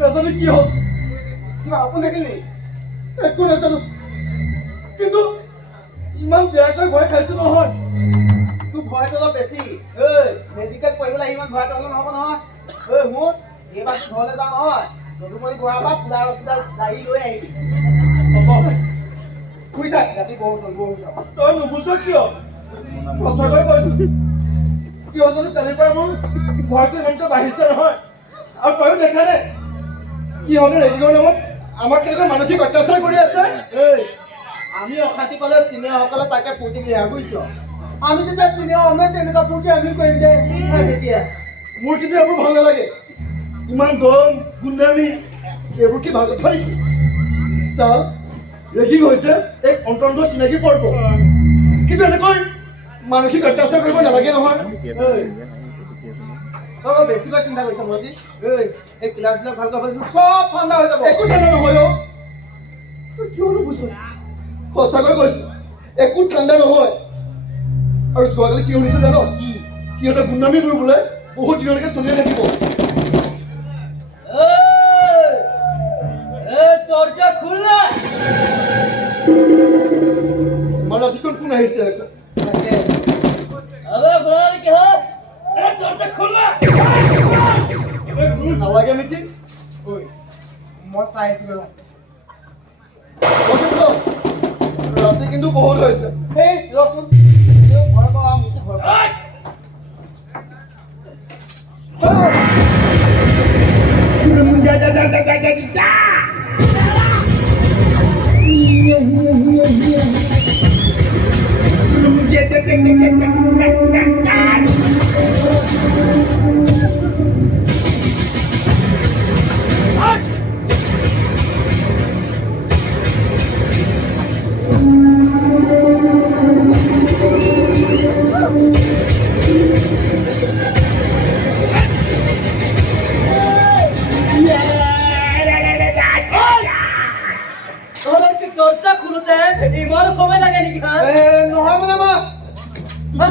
নাজানো কি হ'ল কিবা আপুনি থাকিলি একো নাজানো কিন্তু ইমান বেয়াকৈ ভয় খাইছো নহয় তোৰ ভয়টো অলপ বেছি মেডিকেল পঢ়িবলৈ ইমান ভয় কৰিলে নহ'ব নহয় শুন এইবাৰ ঘৰলৈ যাওঁ নহয় যদুমণি বৰাৰ পৰা ফুলা ৰছীডাল জাৰি লৈ আহিবি হ'ব শুই থাক ৰাতি বহুত তই নুবুজ কিয় সঁচাকৈ কৈছো কিয় জানো কালিৰ পৰা মোৰ ভয়টো ইমানকৈ বাঢ়িছে নহয় আৰু তইও দেখা নাই কিহতে ৰেডিঅ'ৰ নামত আমাক কেনেকৈ মানসিক অত্যাচাৰ কৰি আছে আমি অশান্তি পালে চিনিয়ৰসকলে তাকে ফূৰ্তি দিয়া বুজিছ আমি যেতিয়া চিনিয়ৰ হ'ম তেনেকুৱা ফূৰ্তি আমি কৰিম দে তেতিয়া মোৰ কিন্তু এইবোৰ ভাল নালাগে ইমান গৰম গুণ্ডামি এইবোৰ কি ভাল কথা নেকি চাল ৰেগিং হৈছে এক অন্তৰংগ চিনাকি পৰ্ব কিন্তু এনেকৈ মানসিক অত্যাচাৰ কৰিব নালাগে নহয় তই বেছিকৈ চিন্তা কৰিছ মজি এই ক্লাছবিলাক ভালকৈ ভাবিছোঁ চব ঠাণ্ডা হৈ যাব একো ঠাণ্ডা নহয় তই কিয় নুবুজ সঁচাকৈ কৈছো একো ঠাণ্ডা নহয় আৰু যোৱাকালি কি শুনিছে জানো সিহঁতৰ গুণ্ডামিবোৰ বোলে বহুত দিনলৈকে চলিয়ে থাকিব দৰজা খুলনা মানে ৰাতিখন কোন আহিছে আকৌ আবে বল কি হয় দৰজা খুলনা নালাগে নেকি মই চাই আছিলো ৰাতি কিন্তু বহুত হৈছে এই ৰচোন ভয় কৰা মোক ভয় দরজা খুলতে ইমান সময় লাগে নেকি নহয় মানে মা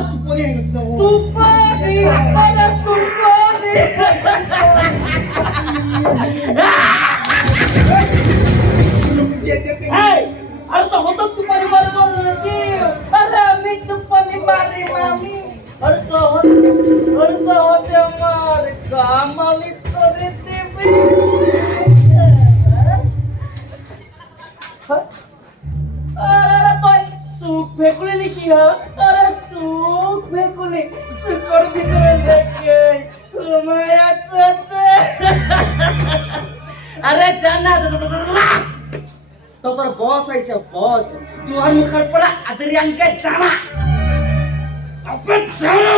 টোপনি আহি গৈছে টোপনি আরে টোপনি আরে তহঁতক টোপনি মাৰিব নেকি আৰে আমি টোপনি মাৰিম আমি আৰে তহঁতে আমাৰ গা মালিচ কৰি দিবি अरे तोय सुख फेकुली लिखी है अरे सुख फेकुली सुकर भीतर लेके माया चते अरे जाना तो तोर बॉस आइছে बॉस तुहर मुखर पड़ा अदरियान के जाना अबे जाना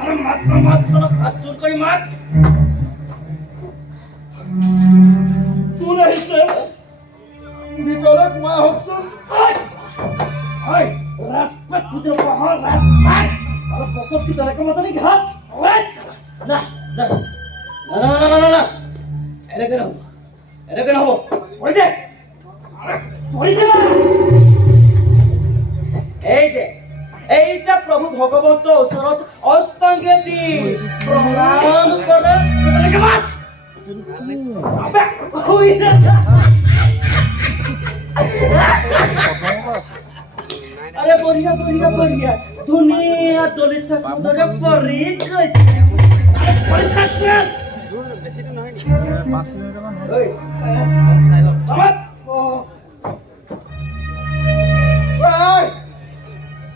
अरे मत सुनो हाथ जोड़ कर मत কোন আহিছে ভিতৰত সোমাই আহকচোন Ay, respect putra pahal, respect. Kalau kosong kita mereka mata ni gak? Nah. Ada kena apa? Boleh deh. এইটা প্রভু ভগবন্ত ওচৰত অষ্টাঙ্গে দি প্ৰণাম কৰে তেনেকে মাত আবে হই না আৰে বঢ়িয়া দুনিয়া দলিত সাকুদৰে পৰি গৈছে আৰে পৰি থাকছে বেছি দিন নহয় নি 5 কিলোমিটাৰ মান হয় চাই লওক বাবা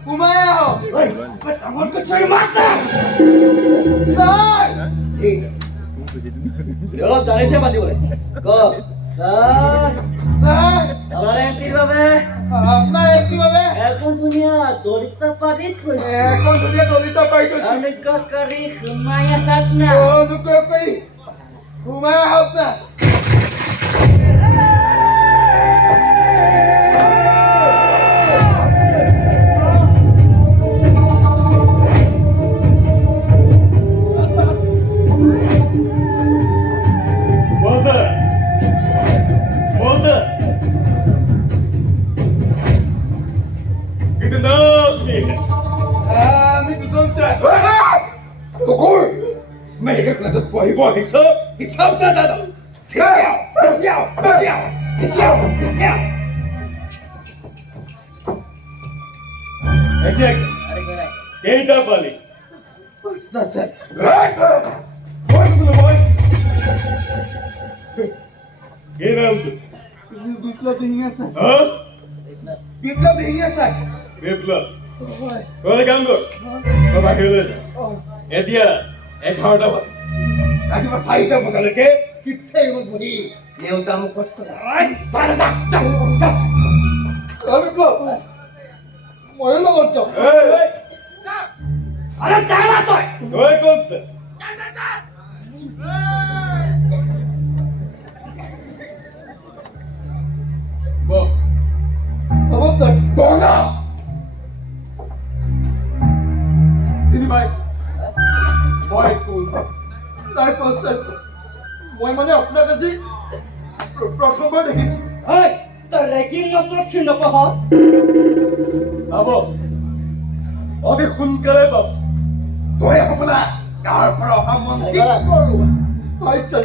ঘুমায় আহ ওই আমার কাছে মারতা স্যার এই বিরল জানিছে পাতি বলে ক স্যার আমার এন্টি ভাবে আপনার এন্টি ভাবে এখন দুনিয়া দলিসা পারি থইছে এখন দুনিয়া দলিসা পারি থইছে আমি কাকারি ঘুমায় থাক না ও দুকো কই ঘুমায় হোক না য'ত পঢ়িব আহিছ হিচাপ নাজানো এতিয়া কেইটা পালি পাঁচটা স্যার কি নাম তোৰ বিপ্লব দিহিঙীয়া স্যাৰ হা বিপ্লব দিহিঙীয়া স্যাৰ বিপ্লৱ হয় তই কাম কৰ তই বাহিৰলৈ যা এতিয়া 11টা বাজিছে ৰাতিপুৱা 4টা বজালৈকে কিছে ৰুমত বহি নেওতা মোক কষ্ট বিপ্লব ময়ো লগত যাম আরে যা না তুই তই ক'ত যা বহ হ'ব স্যার বহা চিনি পাইছ মই কোন নাই পোৱা স্যাৰ মই মানে আপোনাক আজি প্ৰথমবাৰ দেখিছোঁ এই তোৰ ৰেগিং মাত্ৰ চিন পাহ পাব অতি সোনকালে পাব তই হ'বলা গাঁৱৰ পৰা অহা মন্ত্ৰী হয় স্যাৰ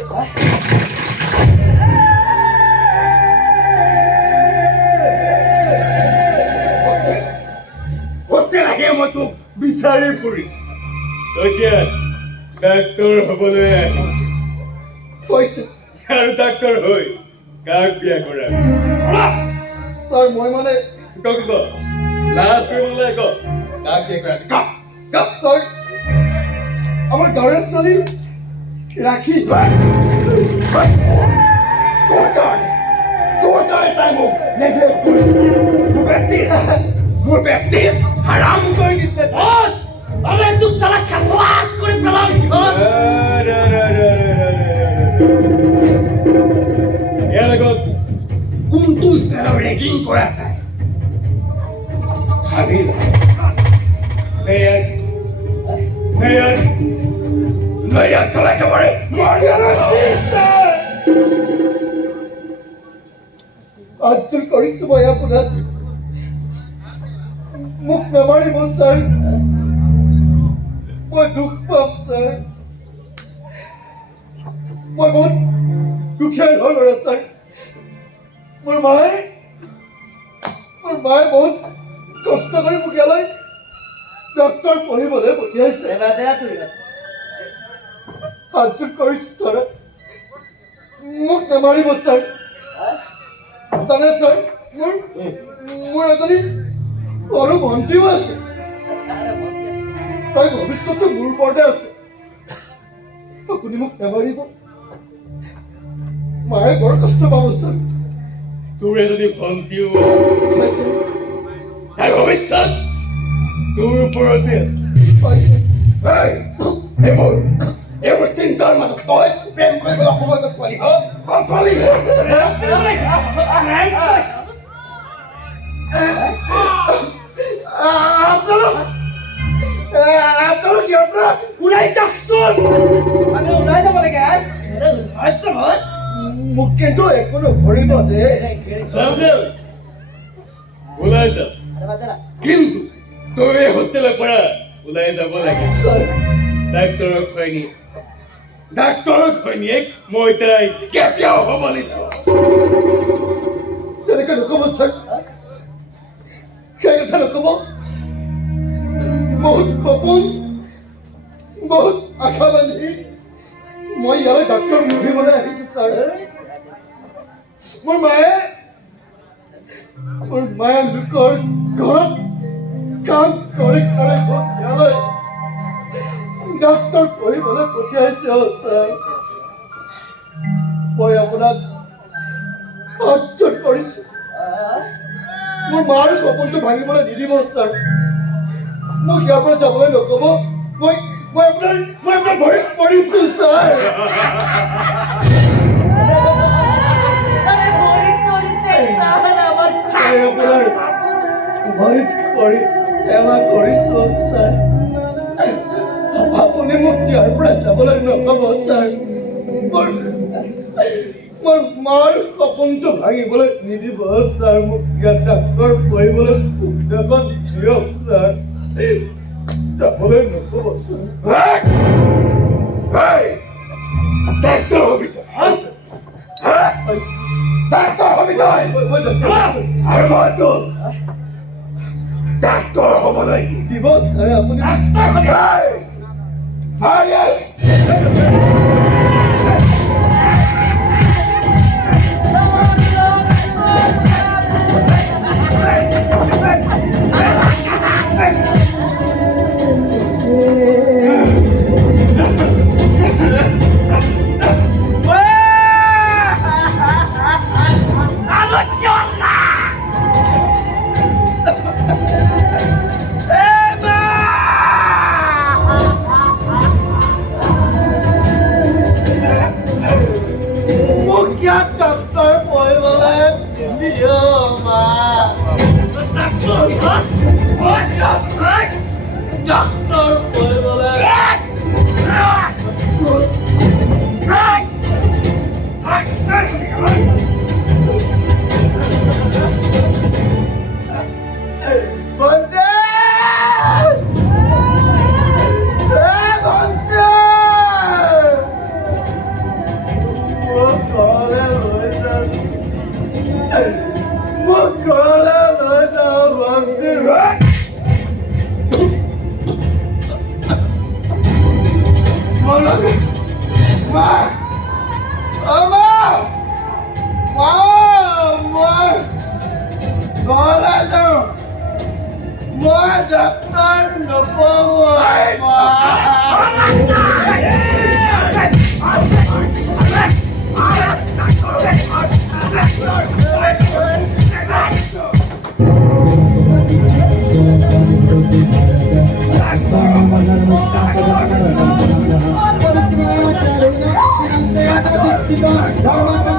হোষ্টেল আহি মই তোক বিচাৰি ফুৰিছোঁ তই কিয় ডাক্তৰ হ'বলৈ আহিছ কৈছে আৰু ডাক্তৰ হৈ কাক বিয়া কৰা স্যাৰ মই মানে ক লাজ কৰিবলৈ ক কাক বিয়া কৰা ক স্যাৰ আমাৰ গাঁৱৰে ছোৱালী ৰাখি তোৰ কাৰণে তাই মোক নেগলেক্ট কৰিছে মোৰ বেষ্টিছ হাৰাম কৰি দিছে আৰে তুই সালা খালাস কৰে পেলাম ঘৰ ইয়াৰ লগত কোনটো ষ্টাইলৰ ৰেগিং কৰা যায় ভাবি নয়াক চলাই একেবাৰে আৰ্জুন কৰিছোঁ মই আপোনাক মোক নামাৰিব স্যাৰ মই দুখ পাম স্যাৰ মই বহুত দুখীয়া ঘৰৰ ল'ৰা স্যাৰ মোৰ মায়ে বহুত কষ্ট কৰি মোক ইয়ালৈ ডক্তৰ পঢ়িবলৈ পঠিয়াইছে আৰ্জুন কৰিছোঁ স্যাৰ মোক নামাৰিব স্যাৰ জানে স্যাৰ মোৰ এজনী সৰু ভণ্টিও আছে তাই ভৱিষ্যতটো মোৰ ওপৰতে আছে আপুনি মোক নামাৰিব মায়ে বৰ কষ্ট পাব স্যাৰ তোৰ এজনী ভণ্টিও হয় স্যাৰ তাইৰ ভৱিষ্যত তোৰ ওপৰতে আছে হয় স্যাৰ এইবোৰ চিন্তাৰ মাজত তই প্ৰেম কৰিবলৈ সময় পালি গম পালি আপোনালোক ইয়াৰ পৰা ওলাই যাওকচোন আমি উলাই যাব লাগে আচ্ছা ভাই মোক কিন্তু একো নকৰিব দেই ওলাই যা কিন্তু তই এই হোষ্টেলৰ পৰা ওলাই যাব লাগে স্যাৰ ডাক্তৰৰ ঘৈণীয়েক মই তাই কেতিয়াও হ'ব নিদিওঁ তেনেকৈ নক'ব স্যাৰ সেই কথা নক'ব বহুত সপোন বহুত আশা বান্ধি মই ইয়ালৈ ডাক্তৰ পঢ়িবলৈ আহিছোঁ স্যাৰ মোৰ মায়ে লোকৰ ঘৰত কাম কৰি মোক ইয়ালৈ ডাক্তৰ পঢ়িবলৈ পঠিয়াইছে স্যাৰ মই আপোনাক আৰ্জুন কৰিছোঁ মোৰ মাৰ সপোনটো ভাঙিবলৈ নিদিব স্যাৰ মোক ইয়াৰ পৰা যাবলৈ নক'ব মই আপোনাৰ ভৰিত পৰিছোঁ স্যাৰ আপোনাৰ ভৰিত পৰি সেৱা কৰিছোঁ স্যাৰ আপুনি মোক ইয়াৰ পৰা যাবলৈ নক'ব স্যাৰ মোৰ মাৰ সপোনটো ভাঙিবলৈ নিদিব স্যাৰ মোক ইয়াত ডাক্তৰ পঢ়িবলৈ সুবিধাখন দিয়ক স্যাৰ যাবলৈ নক'ব স্যাৰ ডাক্তৰ হবি তই হা? ডাক্তৰ হবি তই আৰু মইতো ডাক্তৰ হ'বলৈ কি দিৱস আৰে আপুনি মোক ইয়াত ডক্তৰ পঢ়িবলৈ দিয় মা ডক্তৰ পঢ়িবলৈ বন্দে বন্দে মোক ঘৰলৈ লৈ যাওঁ মোক ঘৰলৈ লৈ যাওঁ বন্দে মা মা মই ঘৰলৈ যাওঁ মই ডাক্তৰ নপঢ়োঁ মা Dharma